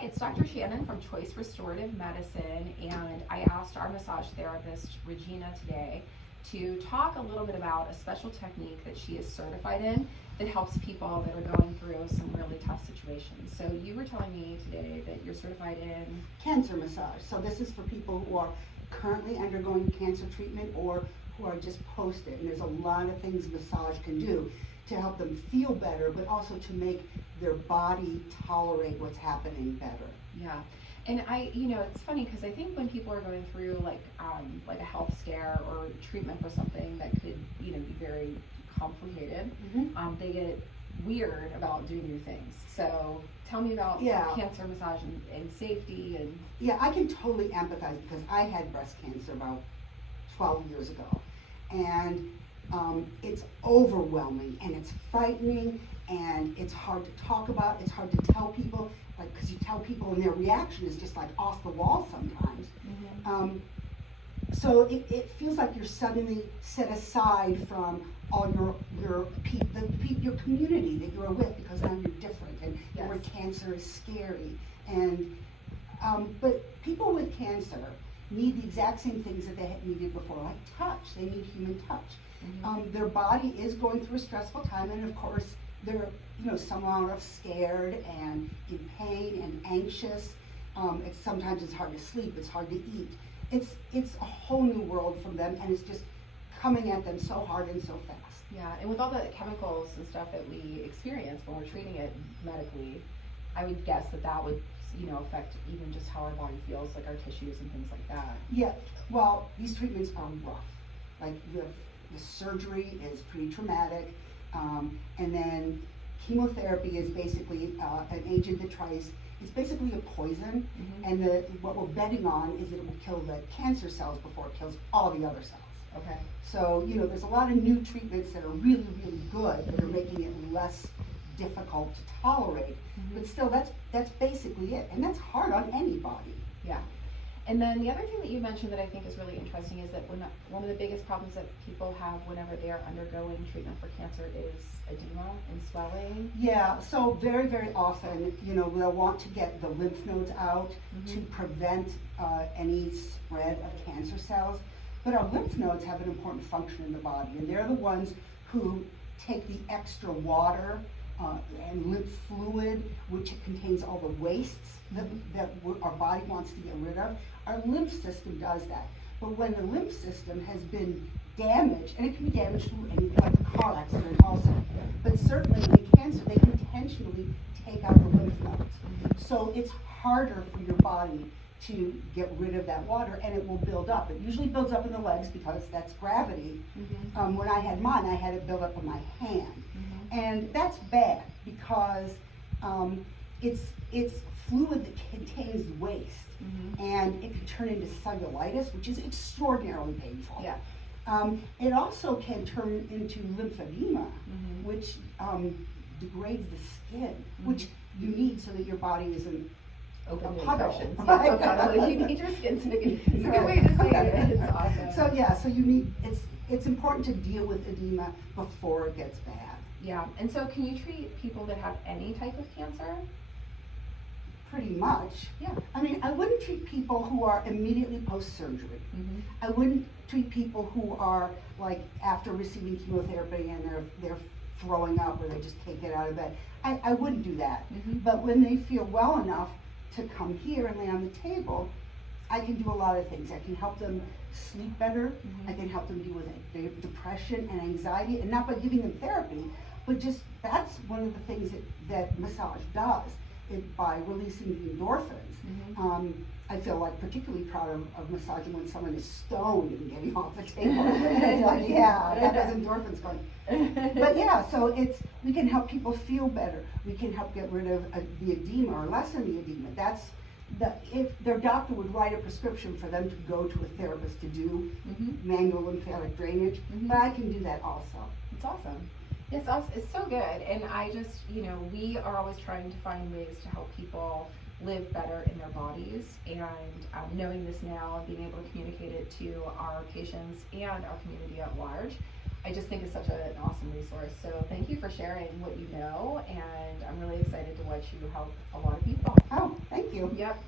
Hi, it's Dr. Shannon from Choice Restorative Medicine, and I asked our massage therapist, Regina, today to talk a little bit about a special technique that she is certified in that helps people that are going through some really tough situations. So you were telling me today that you're certified in cancer massage. So this is for people who are currently undergoing cancer treatment or who are just post it. And there's a lot of things massage can do to help them feel better, but also to make their body tolerate what's happening better. Yeah. And it's funny because I think when people are going through like a health scare or treatment for something that could, be very complicated, they get weird about doing new things. So tell me about cancer massage and safety and. Yeah, I can totally empathize because I had breast cancer about 12 years ago. And it's overwhelming and it's frightening and it's hard to talk about. It's hard to tell people, like, because you tell people and their reaction is just like off the wall sometimes. So it feels like you're suddenly set aside from all your community that you're with, because now you're different and the word cancer is scary. And but people with cancer need the exact same things that they had needed before, like touch. They need human touch. Their body is going through a stressful time, and of course they're some are scared and in pain and anxious. Sometimes it's hard to sleep, it's hard to eat. It's a whole new world from them, and it's just coming at them so hard and so fast. Yeah, and with all the chemicals and stuff that we experience when we're treating it medically, I would guess that would affect even just how our body feels, like our tissues and things like that. Yeah, well, these treatments are rough. Like the surgery is pretty traumatic, and then chemotherapy is basically an agent that it's basically a poison, and what we're betting on is that it will kill the cancer cells before it kills all the other cells. Okay. So, there's a lot of new treatments that are really, really good that are making it less difficult to tolerate, but still that's basically it, and that's hard on anybody. Yeah. And then the other thing that you mentioned that I think is really interesting is that one of the biggest problems that people have whenever they are undergoing treatment for cancer is edema and swelling. Yeah, so very, very often, they'll want to get the lymph nodes out to prevent any spread of cancer cells. But our lymph nodes have an important function in the body, and they're the ones who take the extra water and lymph fluid, which contains all the wastes that our body wants to get rid of. Our lymph system does that. But when the lymph system has been damaged, and it can be damaged through anything like a car accident also, but certainly in cancer, they intentionally take out the lymph nodes. So it's harder for your body to get rid of that water, and it will build up. It usually builds up in the legs because that's gravity. When I had mine, I had it build up in my hand. And that's bad because it's fluid that contains waste, and it can turn into cellulitis, which is extraordinarily painful. Yeah. It also can turn into lymphedema, which degrades the skin, which you need so that your body isn't open to puddle. infections. Yeah, a puddle. You need your skin to make it. It's a good way to say it. It's awesome. So you need it's important to deal with edema before it gets bad. Yeah, and so can you treat people that have any type of cancer? Pretty much. Yeah. I mean, I wouldn't treat people who are immediately post-surgery. I wouldn't treat people who are like after receiving chemotherapy and they're throwing up or they just can't get out of bed. I wouldn't do that. But when they feel well enough to come here and lay on the table, I can do a lot of things. I can help them sleep better. I can help them deal with depression and anxiety, and not by giving them therapy, but just that's one of the things that massage does. By releasing the endorphins. I feel like particularly proud of massaging when someone is stoned and getting off the table. It's like, yeah, that has endorphins going. But yeah, so we can help people feel better. We can help get rid of the edema or lessen the edema. If their doctor would write a prescription for them to go to a therapist to do manual lymphatic drainage, but I can do that also. It's awesome. It's so good, and I just, we are always trying to find ways to help people live better in their bodies, and knowing this now and being able to communicate it to our patients and our community at large, I just think it's such an awesome resource. So thank you for sharing what you know, and I'm really excited to watch you help a lot of people. Oh, thank you. you. Yep.